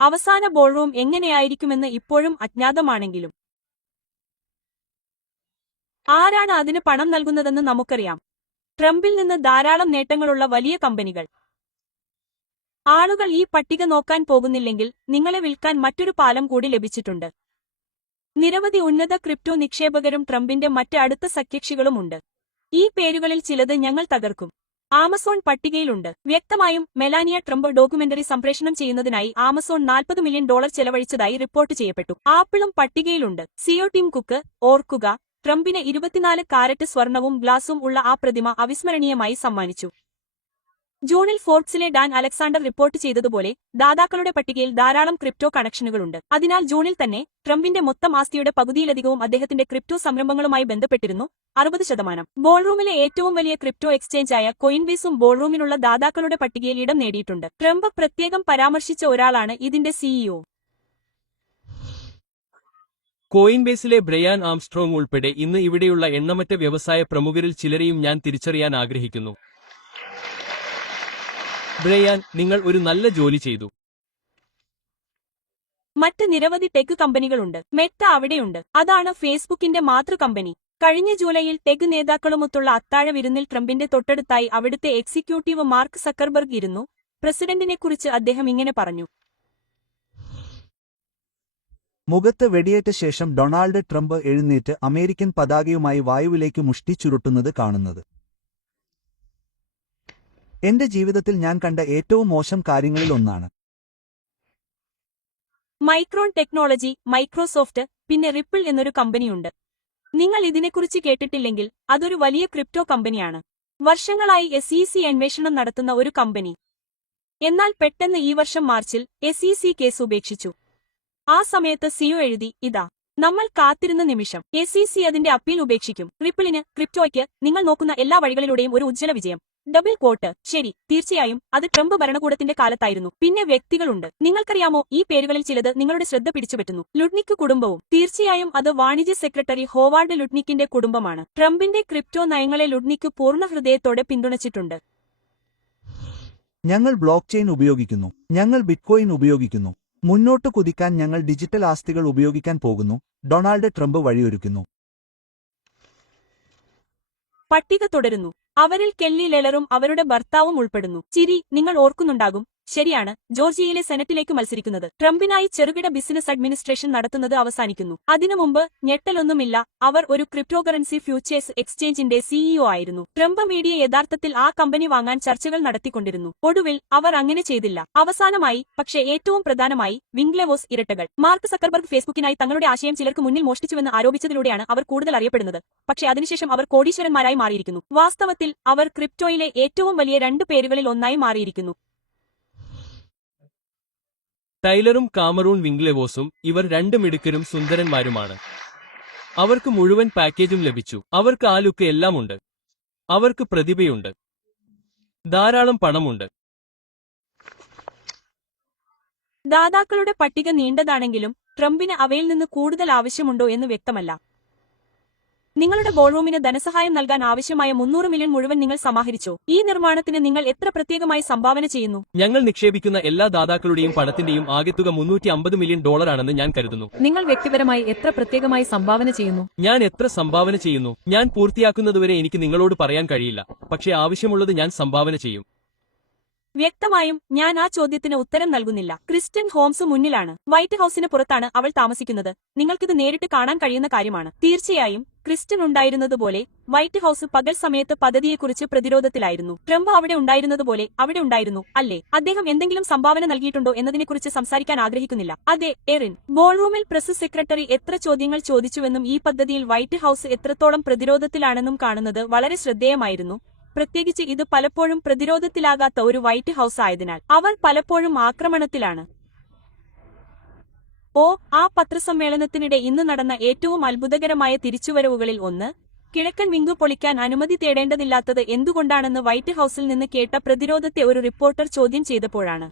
അവസാന ബോൾറൂം എങ്ങനെയായിരിക്കുമെന്ന് ഇപ്പോഴും അജ്ഞാതമാണെങ്കിലും ആരാണ് അതിന് പണം നൽകുന്നതെന്ന് നമുക്കറിയാം. ട്രംപിൽ നിന്ന് ധാരാളം നേട്ടങ്ങളുള്ള വലിയ കമ്പനികൾ. ആളുകൾ ഈ പട്ടിക നോക്കാൻ പോകുന്നില്ലെങ്കിൽ നിങ്ങളെ വിൽക്കാൻ മറ്റൊരു പാലം കൂടി ലഭിച്ചിട്ടുണ്ട്. നിരവധി ഉന്നത ക്രിപ്റ്റോ നിക്ഷേപകരും ട്രംപിന്റെ മറ്റ് അടുത്ത സഖ്യകക്ഷികളുമുണ്ട്. ഈ പേരുകളിൽ ചിലത് ഞങ്ങൾ തകർക്കും. ആമസോൺ പട്ടികയിലുണ്ട്. വ്യക്തമായും മെലാനിയ ട്രംപ് ഡോക്യുമെന്ററി സംപ്രേഷണം ചെയ്യുന്നതിനായി ആമസോൺ $40 മില്യൺ ചെലവഴിച്ചതായി റിപ്പോർട്ട് ചെയ്യപ്പെട്ടു. ആപ്പിളും പട്ടികയിലുണ്ട്. സിഇഒ ടിം കുക്ക്, ഓർക്കുക, ട്രംപിന് 24 കാരറ്റ് സ്വർണവും ഗ്ലാസും ഉള്ള ആ പ്രതിമ അവിസ്മരണീയമായി സമ്മാനിച്ചു. ജൂണിൽ ഫോർബ്സിലെ ഡാൻ അലക്സാണ്ടർ റിപ്പോർട്ട് ചെയ്തതുപോലെ ദാതാക്കളുടെ പട്ടികയിൽ ധാരാളം ക്രിപ്റ്റോ കണക്ഷനുകളുണ്ട്. അതിനാൽ ജൂണിൽ തന്നെ ട്രംപിന്റെ മൊത്തം ആസ്തിയുടെ പകുതിയിലധികവും അദ്ദേഹത്തിന്റെ ക്രിപ്റ്റോ സംരംഭങ്ങളുമായി ബന്ധപ്പെട്ടിരുന്നു. 60%. ബോൾറൂമിലെ ഏറ്റവും വലിയ ക്രിപ്റ്റോ എക്സ്ചേഞ്ചായ കോയിൻബേസും ബോൾറൂമിനുള്ള ദാതാക്കളുടെ പട്ടികയിൽ ഇടം നേടിയിട്ടുണ്ട്. ട്രംപ് പ്രത്യേകം പരാമർശിച്ച ഒരാളാണ് ഇതിന്റെ സിഇഒ. കോയിൻബേസിലെ ബ്രയാൻ ആംസ്ട്രോങ് ഉൾപ്പെടെ ഇന്ന് ഇവിടെയുള്ള എണ്ണമറ്റ വ്യവസായ പ്രമുഖരിൽ ചിലരെയും ഞാൻ തിരിച്ചറിയാൻ ആഗ്രഹിക്കുന്നു. ബ്രയാൻ, നിങ്ങൾ ഒരു നല്ല ജോലി ചെയ്തു. മറ്റ് നിരവധി ടെക് കമ്പനികളുണ്ട്. മെറ്റ അവിടെയുണ്ട്. അതാണ് ഫേസ്ബുക്കിന്റെ മാതൃകമ്പനി. കഴിഞ്ഞ ജൂലൈയിൽ ടെക് നേതാക്കളുമൊത്തുള്ള അത്താഴ വിരുന്നിൽ ട്രംപിന്റെ തൊട്ടടുത്തായി അവിടുത്തെ എക്സിക്യൂട്ടീവ് മാർക്ക് സക്കർബർഗ് ഇരുന്നു. പ്രസിഡന്റിനെക്കുറിച്ച് അദ്ദേഹം ഇങ്ങനെ പറഞ്ഞു. മുഖത്ത് വെടിയേറ്റ ശേഷം ഡൊണാൾഡ് ട്രംപ് എഴുന്നേറ്റ് അമേരിക്കൻ പതാകയുമായി വായുവിലേക്ക് മുഷ്ടി ചുരുട്ടുന്നത് കാണുന്നത് എന്റെ ജീവിതത്തിൽ ഞാൻ കണ്ട ഏറ്റവും മോശം കാര്യങ്ങളിലൊന്നാണ്. മൈക്രോൺ ടെക്നോളജി, മൈക്രോസോഫ്റ്റ്, പിന്നെ റിപ്പിൾ എന്നൊരു കമ്പനിയുണ്ട്. നിങ്ങൾ ഇതിനെക്കുറിച്ച് കേട്ടിട്ടില്ലെങ്കിൽ അതൊരു വലിയ ക്രിപ്റ്റോ കമ്പനിയാണ്. വർഷങ്ങളായി SEC അന്വേഷണം നടത്തുന്ന ഒരു കമ്പനി. എന്നാൽ പെട്ടെന്ന് ഈ വർഷം മാർച്ചിൽ SEC കേസ് ഉപേക്ഷിച്ചു. ആ സമയത്ത് സിഇഒ എഴുതി, ഇതാ നമ്മൾ കാത്തിരുന്ന നിമിഷം. SEC അതിന്റെ അപ്പീൽ ഉപേക്ഷിക്കും. റിപ്പിളിന്, ക്രിപ്റ്റോയ്ക്ക് നിങ്ങൾ നോക്കുന്ന എല്ലാ വഴികളിലൂടെയും ഒരു ഉജ്ജ്വല വിജയം. ഡബിൾ കോട്ട്. ശരി, തീർച്ചയായും അത് ട്രംപ് ഭരണകൂടത്തിന്റെ കാലത്തായിരുന്നു. പിന്നെ വ്യക്തികളുണ്ട്. നിങ്ങൾക്കറിയാമോ, ഈ പേരുകളിൽ ചിലത് നിങ്ങളുടെ ശ്രദ്ധ പിടിച്ചുപറ്റുന്നു. ലുട്നിക് കുടുംബവും. തീർച്ചയായും അത് വാണിജ്യ സെക്രട്ടറി ഹോവാർഡ് ലുട്നിക്കിന്റെ കുടുംബമാണ്. ട്രംപിന്റെ ക്രിപ്റ്റോ നയങ്ങളെ ലുട്നിക് പൂർണ്ണ ഹൃദയത്തോടെ പിന്തുണച്ചിട്ടുണ്ട്. ഞങ്ങൾ ബ്ലോക്ക്ചെയിൻ ഉപയോഗിക്കുന്നു. ഞങ്ങൾ ബിറ്റ്കോയിൻ ഉപയോഗിക്കുന്നു. മുന്നോട്ട് കുതിക്കാൻ ഞങ്ങൾ ഡിജിറ്റൽ ആസ്തികൾ ഉപയോഗിക്കാൻ പോകുന്നു. ഡൊണാൾഡ് ട്രംപ് വഴിയൊരുക്കുന്നു. പട്ടിക തുടരുന്നു. അവരിൽ കെല്ലി ലെലറും അവരുടെ ഭർത്താവും ഉൾപ്പെടുന്നു. ചിരി, നിങ്ങൾ ഓർക്കുന്നുണ്ടാകും. ശരിയാണ്, ജോർജിയയിലെ സെനറ്റിലേക്ക് മത്സരിക്കുന്നത്. ട്രംപിനായി ചെറുകിട ബിസിനസ് അഡ്മിനിസ്ട്രേഷൻ നടത്തുന്നത് അവസാനിക്കുന്നു. അതിനു മുമ്പ് ഞെട്ടലൊന്നുമില്ല, അവർ ഒരു ക്രിപ്റ്റോകറൻസി ഫ്യൂച്ചേഴ്സ് എക്സ്ചേഞ്ചിന്റെ സിഇഒ ആയിരുന്നു. ട്രംപ് മീഡിയ യഥാർത്ഥത്തിൽ ആ കമ്പനി വാങ്ങാൻ ചർച്ചകൾ നടത്തിക്കൊണ്ടിരുന്നു. ഒടുവിൽ അവർ അങ്ങനെ ചെയ്തില്ല. അവസാനമായി, പക്ഷേ ഏറ്റവും പ്രധാനമായി, വിങ്ക്ലെവോസ് ഇരട്ടകൾ. മാർക്ക് സക്കർബർഗ് ഫേസ്ബുക്കിനായി തങ്ങളുടെ ആശയം ചിലർക്ക് മുന്നിൽ മോഷ്ടിച്ചുവെന്ന് ആരോപിച്ചതിലൂടെയാണ് അവർ കൂടുതൽ അറിയപ്പെടുന്നത്. പക്ഷേ അതിനുശേഷം അവർ കോടീശ്വരന്മാരായി മാറിയിരിക്കുന്നു. വാസ്തവത്തിൽ അവർ ക്രിപ്റ്റോയിലെ ഏറ്റവും വലിയ 2 പേരുകളിൽ ഒന്നായി മാറിയിരിക്കുന്നു. ടൈലറും കാമറൂൺ വിങ്ക്ലെവോസും. ഇവർ 2 മിടുക്കരും സുന്ദരന്മാരുമാണ്. അവർക്ക് മുഴുവൻ പാക്കേജും ലഭിച്ചു. അവർക്ക് ആ ലുക്ക് എല്ലാം ഉണ്ട്. അവർക്ക് പ്രതിഭയുണ്ട്. ധാരാളം പണമുണ്ട്. ദാതാക്കളുടെ പട്ടിക നീണ്ടതാണെങ്കിലും ട്രംപിന് അവയിൽ നിന്ന് കൂടുതൽ ആവശ്യമുണ്ടോ എന്ന് വ്യക്തമല്ല. നിങ്ങളുടെ ബോൾറൂമിന് ധനസഹായം നൽകാൻ ആവശ്യമായ 300 മില്യൺ മുഴുവൻ നിങ്ങൾ സമാഹരിച്ചോ? ഈ നിർമ്മാണത്തിന് നിങ്ങൾ എത്ര പ്രത്യേകമായി സംഭാവന ചെയ്യുന്നു? ഞങ്ങൾ നിക്ഷേപിക്കുന്ന എല്ലാ ദാതാക്കളുടെയും പണത്തിന്റെയും ആകെത്തുക $350 മില്യൺ ആണെന്ന് ഞാൻ കരുതുന്നു. നിങ്ങൾ വ്യക്തിപരമായി എത്ര പ്രത്യേകമായി സംഭാവന ചെയ്യുന്നു? ഞാൻ എത്ര സംഭാവന ചെയ്യുന്നു? ഞാൻ പൂർത്തിയാക്കുന്നതുവരെ എനിക്ക് നിങ്ങളോട് പറയാൻ കഴിയില്ല. പക്ഷേ ആവശ്യമുള്ളത് ഞാൻ സംഭാവന ചെയ്യും. വ്യക്തമായും ഞാൻ ആ ചോദ്യത്തിന് ഉത്തരം നൽകുന്നില്ല. ക്രിസ്റ്റൻ ഹോംസ് മുന്നിലാണ്. വൈറ്റ് ഹൌസിന് പുറത്താണ് അവൾ താമസിക്കുന്നത്. നിങ്ങൾക്കിത് നേരിട്ട് കാണാൻ കഴിയുന്ന കാര്യമാണ്. തീർച്ചയായും ക്രിസ്റ്റൻ ഉണ്ടായിരുന്നതുപോലെ വൈറ്റ് ഹൌസ് പകൽ സമയത്ത് പദ്ധതിയെക്കുറിച്ച് പ്രതിരോധത്തിലായിരുന്നു. ട്രംപ് അവിടെ ഉണ്ടായിരുന്നതുപോലെ അവിടെ ഉണ്ടായിരുന്നു, അല്ലേ? അദ്ദേഹം എന്തെങ്കിലും സംഭാവന നൽകിയിട്ടുണ്ടോ എന്നതിനെക്കുറിച്ച് സംസാരിക്കാൻ ആഗ്രഹിക്കുന്നില്ല. അതെ, എറിൻ. ബോൾറൂമിൽ പ്രസ് സെക്രട്ടറി എത്ര ചോദ്യങ്ങൾ ചോദിച്ചുവെന്നും ഈ പദ്ധതിയിൽ വൈറ്റ് ഹൌസ് എത്രത്തോളം പ്രതിരോധത്തിലാണെന്നും കാണുന്നത് വളരെ ശ്രദ്ധേയമായിരുന്നു. പ്രത്യേകിച്ച് ഇത് പലപ്പോഴും പ്രതിരോധത്തിലാകാത്ത ഒരു വൈറ്റ് ഹൌസ് ആയതിനാൽ. അവർ പലപ്പോഴും ആക്രമണത്തിലാണ്. ആ പത്രസമ്മേളനത്തിനിടെ ഇന്ന് നടന്ന ഏറ്റവും അത്ഭുതകരമായ തിരിച്ചുവരവുകളിൽ ഒന്ന്, കിഴക്കൻ വിംഗ് പൊളിക്കാൻ അനുമതി തേടേണ്ടതില്ലാത്തത് എന്തുകൊണ്ടാണെന്ന് വൈറ്റ് ഹൌസിൽ നിന്ന് കേട്ട പ്രതിരോധത്തെ ഒരു റിപ്പോർട്ടർ ചോദ്യം ചെയ്തപ്പോഴാണ്.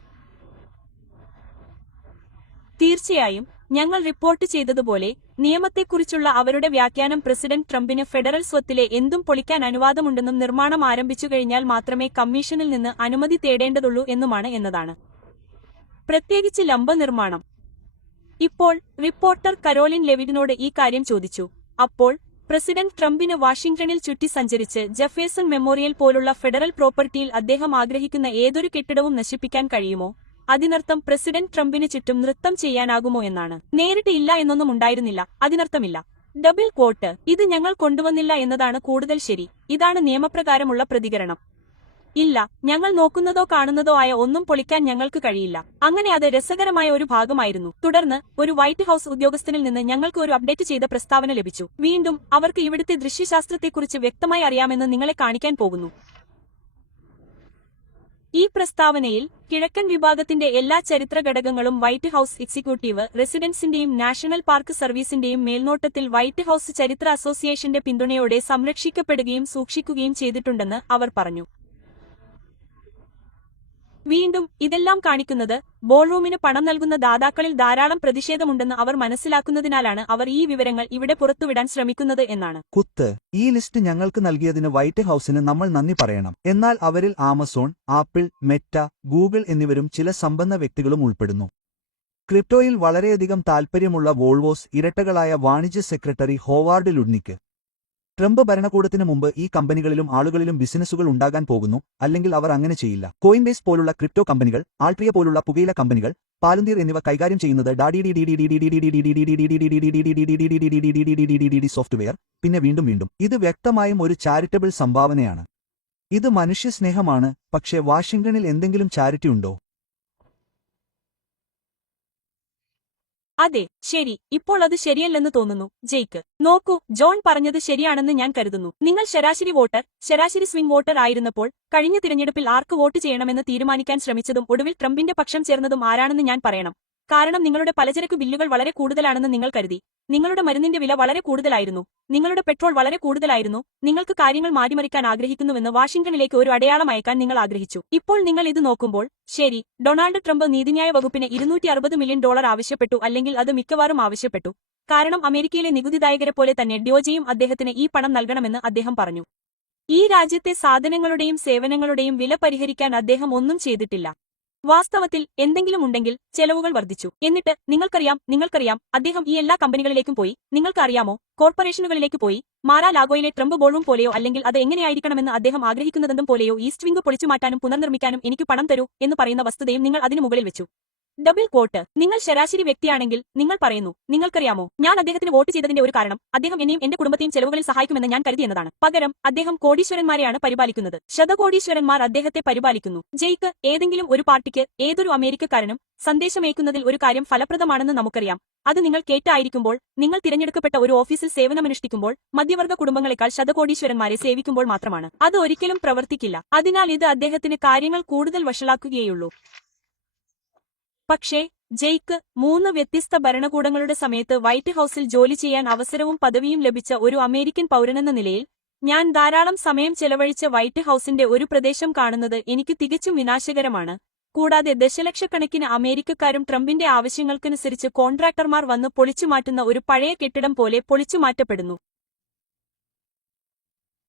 തീർച്ചയായും ഞങ്ങൾ റിപ്പോർട്ട് ചെയ്തതുപോലെ നിയമത്തെക്കുറിച്ചുള്ള അവരുടെ വ്യാഖ്യാനം പ്രസിഡന്റ് ട്രംപിന് ഫെഡറൽ സ്വത്തിലെ എന്തും പൊളിക്കാൻ അനുവാദമുണ്ടെന്നും നിർമ്മാണം ആരംഭിച്ചുകഴിഞ്ഞാൽ മാത്രമേ കമ്മീഷനിൽ നിന്ന് അനുമതി തേടേണ്ടതുള്ളൂ എന്നുമാണ് എന്നതാണ്. പ്രത്യേകിച്ച് ലംബ നിർമ്മാണം. ഇപ്പോൾ റിപ്പോർട്ടർ കരോലിൻ ലെവിഡിനോട് ഈ കാര്യം ചോദിച്ചു. അപ്പോൾ പ്രസിഡന്റ് ട്രംപിന് വാഷിംഗ്ടണിൽ ചുറ്റി സഞ്ചരിച്ച് ജെഫേഴ്സൺ മെമ്മോറിയൽ പോലുള്ള ഫെഡറൽ പ്രോപ്പർട്ടിയിൽ അദ്ദേഹം ആഗ്രഹിക്കുന്ന ഏതൊരു കെട്ടിടവും നശിപ്പിക്കാൻ കഴിയുമോ? അതിനർത്ഥം പ്രസിഡന്റ് ട്രംപിന് ചുറ്റും നൃത്തം ചെയ്യാനാകുമോ എന്നാണ്. നേരിട്ട് ഇല്ല എന്നൊന്നും ഉണ്ടായിരുന്നില്ല, അതിനർത്ഥമില്ല. Double quote. ഇത് ഞങ്ങൾ കൊണ്ടുവന്നില്ല എന്നതാണ് കൂടുതൽ ശരി. ഇതാണ് നിയമപ്രകാരമുള്ള പ്രതികരണം. ഇല്ല, ഞങ്ങൾ നോക്കുന്നതോ കാണുന്നതോ ആയ ഒന്നും പൊളിക്കാൻ ഞങ്ങൾക്ക് കഴിയില്ല. അങ്ങനെ അത് രസകരമായ ഒരു ഭാഗമായിരുന്നു. തുടർന്ന് ഒരു വൈറ്റ് ഹൌസ് ഉദ്യോഗസ്ഥനിൽ നിന്ന് ഞങ്ങൾക്ക് ഒരു അപ്ഡേറ്റ് ചെയ്ത പ്രസ്താവന ലഭിച്ചു. വീണ്ടും അവർക്ക് ഇവിടുത്തെ ദൃശ്യശാസ്ത്രത്തെക്കുറിച്ച് വ്യക്തമായി അറിയാമെന്ന് നിങ്ങളെ കാണിക്കാൻ പോകുന്നു. ഈ പ്രസ്താവനയിൽ കിഴക്കൻ വിഭാഗത്തിന്റെ എല്ലാ ചരിത്ര ഘടകങ്ങളും വൈറ്റ് ഹൌസ് എക്സിക്യൂട്ടീവ് റെസിഡൻസിന്റെയും നാഷണൽ പാർക്ക് സർവീസിന്റെയും മേൽനോട്ടത്തിൽ വൈറ്റ് ഹൌസ് ചരിത്ര അസോസിയേഷന്റെ പിന്തുണയോടെ സംരക്ഷിക്കപ്പെടുകയും സൂക്ഷിക്കുകയും ചെയ്തിട്ടുണ്ടെന്ന് അവർ പറഞ്ഞു. വീണ്ടും ഇതെല്ലാം കാണിക്കുന്നത് ബോൾറൂമിന് പണം നൽകുന്ന ദാതാക്കളിൽ ധാരാളം പ്രതിഷേധമുണ്ടെന്ന് അവർ മനസ്സിലാക്കുന്നതിനാലാണ് അവർ ഈ വിവരങ്ങൾ ഇവിടെ പുറത്തുവിടാൻ ശ്രമിക്കുന്നത് എന്നാണ്. കുത്ത്. ഈ ലിസ്റ്റ് ഞങ്ങൾക്ക് നൽകിയതിന് വൈറ്റ് ഹൌസിന് നമ്മൾ നന്ദി പറയണം. എന്നാൽ അവരിൽ ആമസോൺ, ആപ്പിൾ, മെറ്റ, ഗൂഗിൾ എന്നിവരും ചില സമ്പന്ന വ്യക്തികളും ഉൾപ്പെടുന്നു. ക്രിപ്റ്റോയിൽ വളരെയധികം താൽപ്പര്യമുള്ള വോൾവോസ് ഇരട്ടകളായ വാണിജ്യ സെക്രട്ടറി ഹോവാർഡ് ലുഡ്നിക്ക്. ട്രംപ് ഭരണകൂടത്തിന് മുമ്പ് ഈ കമ്പനികളിലും ആളുകളിലും ബിസിനസ്സുകൾ ഉണ്ടാകാൻ പോകുന്നു, അല്ലെങ്കിൽ അവർ അങ്ങനെ ചെയ്യില്ല. കോയിൻബേസ് പോലുള്ള ക്രിപ്റ്റോ കമ്പനികൾ, ആൾട്രിയ പോലുള്ള പുകയില കമ്പനികൾ, പാലുന്തീർ എന്നിവ കൈകാര്യം ചെയ്യുന്നത് സോഫ്റ്റ്വെയർ. പിന്നെ വീണ്ടും വീണ്ടും ഇത് വ്യക്തമായും ഒരു ചാരിറ്റബിൾ സംഭാവനയാണ്. ഇത് മനുഷ്യസ്നേഹമാണ്. പക്ഷേ വാഷിംഗ്ടണിൽ എന്തെങ്കിലും ചാരിറ്റി ഉണ്ടോ? അതെ, ശരി. ഇപ്പോൾ അത് ശരിയല്ലെന്ന് തോന്നുന്നു. ജെയ്ക്ക്, നോക്കൂ, ജോൺ പറഞ്ഞത് ശരിയാണെന്ന് ഞാൻ കരുതുന്നു. നിങ്ങൾ ശരാശരി വോട്ടർ, ശരാശരി സ്വിംഗ് വോട്ടർ ആയിരുന്നപ്പോൾ കഴിഞ്ഞ തിരഞ്ഞെടുപ്പിൽ ആർക്ക് വോട്ട് ചെയ്യണമെന്ന് തീരുമാനിക്കാൻ ശ്രമിച്ചതും ഒടുവിൽ ട്രംപിന്റെ പക്ഷം ചേർന്നതും ആരാണെന്ന് ഞാൻ പറയണം. കാരണം നിങ്ങളുടെ പലചരക്ക് ബില്ലുകൾ വളരെ കൂടുതലാണെന്ന് നിങ്ങൾ കരുതി. നിങ്ങളുടെ മരുന്നിന്റെ വില വളരെ കൂടുതലായിരുന്നു. നിങ്ങളുടെ പെട്രോൾ വളരെ കൂടുതലായിരുന്നു. നിങ്ങൾക്ക് കാര്യങ്ങൾ മാറ്റിമറിക്കാൻ ആഗ്രഹിക്കുന്നുവെന്ന് വാഷിംഗ്ടണിലേക്ക് ഒരു അടയാളം അയക്കാൻ നിങ്ങൾ ആഗ്രഹിച്ചു. ഇപ്പോൾ നിങ്ങൾ ഇത് നോക്കുമ്പോൾ, ശരി, ഡൊണാൾഡ് ട്രംപ് നീതിന്യായ വകുപ്പിന് $260 മില്യൺ ആവശ്യപ്പെട്ടു, അല്ലെങ്കിൽ അത് മിക്കവാറും ആവശ്യപ്പെട്ടു. കാരണം അമേരിക്കയിലെ നികുതിദായകരെ പോലെ തന്നെ ഡ്യോജയും അദ്ദേഹത്തിന് ഈ പണം നൽകണമെന്ന് അദ്ദേഹം പറഞ്ഞു. ഈ രാജ്യത്തെ സാധനങ്ങളുടെയും സേവനങ്ങളുടെയും വില പരിഹരിക്കാൻ അദ്ദേഹം ഒന്നും ചെയ്തിട്ടില്ല. വാസ്തവത്തിൽ എന്തെങ്കിലും ഉണ്ടെങ്കിൽ ചെലവുകൾ വർദ്ധിച്ചു. എന്നിട്ട് നിങ്ങൾക്കറിയാം അദ്ദേഹം ഈ എല്ലാ കമ്പനികളിലേക്കും പോയി. നിങ്ങൾക്ക് അറിയാമോ, കോർപ്പറേഷനുകളിലേക്ക് പോയി. മാരാ ലാഗോയിലെ ട്രംപ് ബോൾറൂം പോലെയോ അല്ലെങ്കിൽ അത് എങ്ങനെയായിരിക്കണമെന്ന് അദ്ദേഹം ആഗ്രഹിക്കുന്നതെന്തും പോലെയോ ഈസ്റ്റ് വിംഗ് പൊളിച്ചുമാറ്റാനും പുനർനിർമ്മിക്കാനും എനിക്ക് പണം തരൂ എന്ന് പറയുന്ന വസ്തുതയും നിങ്ങൾ അതിനു മുകളിൽ വെച്ചു. Double quote. നിങ്ങൾ ശരാശരി വ്യക്തിയാണെങ്കിൽ നിങ്ങൾ പറയുന്നു, നിങ്ങൾക്കറിയാമോ, ഞാൻ അദ്ദേഹത്തിന് വോട്ട് ചെയ്തതിന്റെ ഒരു കാരണം അദ്ദേഹം എന്നെയും എന്റെ കുടുംബത്തെയും ചെലവുകളിൽ സഹായിക്കുമെന്ന് ഞാൻ കരുതി എന്നതാണ്. പകരം അദ്ദേഹം കോടീശ്വരന്മാരെയാണ് പരിപാലിക്കുന്നത്. ശതകോടീശ്വരന്മാർ അദ്ദേഹത്തെ പരിപാലിക്കുന്നു. ജെയ്ക്ക്, ഏതെങ്കിലും ഒരു പാർട്ടിക്ക് ഏതൊരു അമേരിക്കക്കാരനും സന്ദേശമയക്കുന്നതിൽ ഒരു കാര്യം ഫലപ്രദമാണെന്ന് നമുക്കറിയാം. അത് നിങ്ങൾ കേട്ടായിരിക്കുമ്പോൾ, നിങ്ങൾ തിരഞ്ഞെടുക്കപ്പെട്ട ഒരു ഓഫീസിൽ സേവനമനുഷ്ഠിക്കുമ്പോൾ, മധ്യവർഗ കുടുംബങ്ങളെക്കാൾ ശതകോടീശ്വരന്മാരെ സേവിക്കുമ്പോൾ മാത്രമാണ്. അത് ഒരിക്കലും പ്രവർത്തിക്കില്ല. അതിനാൽ ഇത് അദ്ദേഹത്തിന് കാര്യങ്ങൾ കൂടുതൽ വഷളാക്കുകയുള്ളൂ. പക്ഷേ ജെയ്ക്ക്, 3 വ്യത്യസ്ത ഭരണകൂടങ്ങളുടെ സമയത്ത് വൈറ്റ് ഹൌസിൽ ജോലി ചെയ്യാൻ അവസരവും പദവിയും ലഭിച്ച ഒരു അമേരിക്കൻ പൗരനെന്ന നിലയിൽ ഞാൻ ധാരാളം സമയം ചെലവഴിച്ച വൈറ്റ് ഹൌസിന്റെ ഒരു പ്രദേശം കാണുന്നത് എനിക്ക് തികച്ചും വിനാശകരമാണ്. കൂടാതെ ദശലക്ഷക്കണക്കിന് അമേരിക്കക്കാരും ട്രംപിന്റെ ആവശ്യങ്ങൾക്കനുസരിച്ച് കോൺട്രാക്ടർമാർ വന്ന് പൊളിച്ചുമാറ്റുന്ന ഒരു പഴയ കെട്ടിടം പോലെ പൊളിച്ചുമാറ്റപ്പെടുന്നു.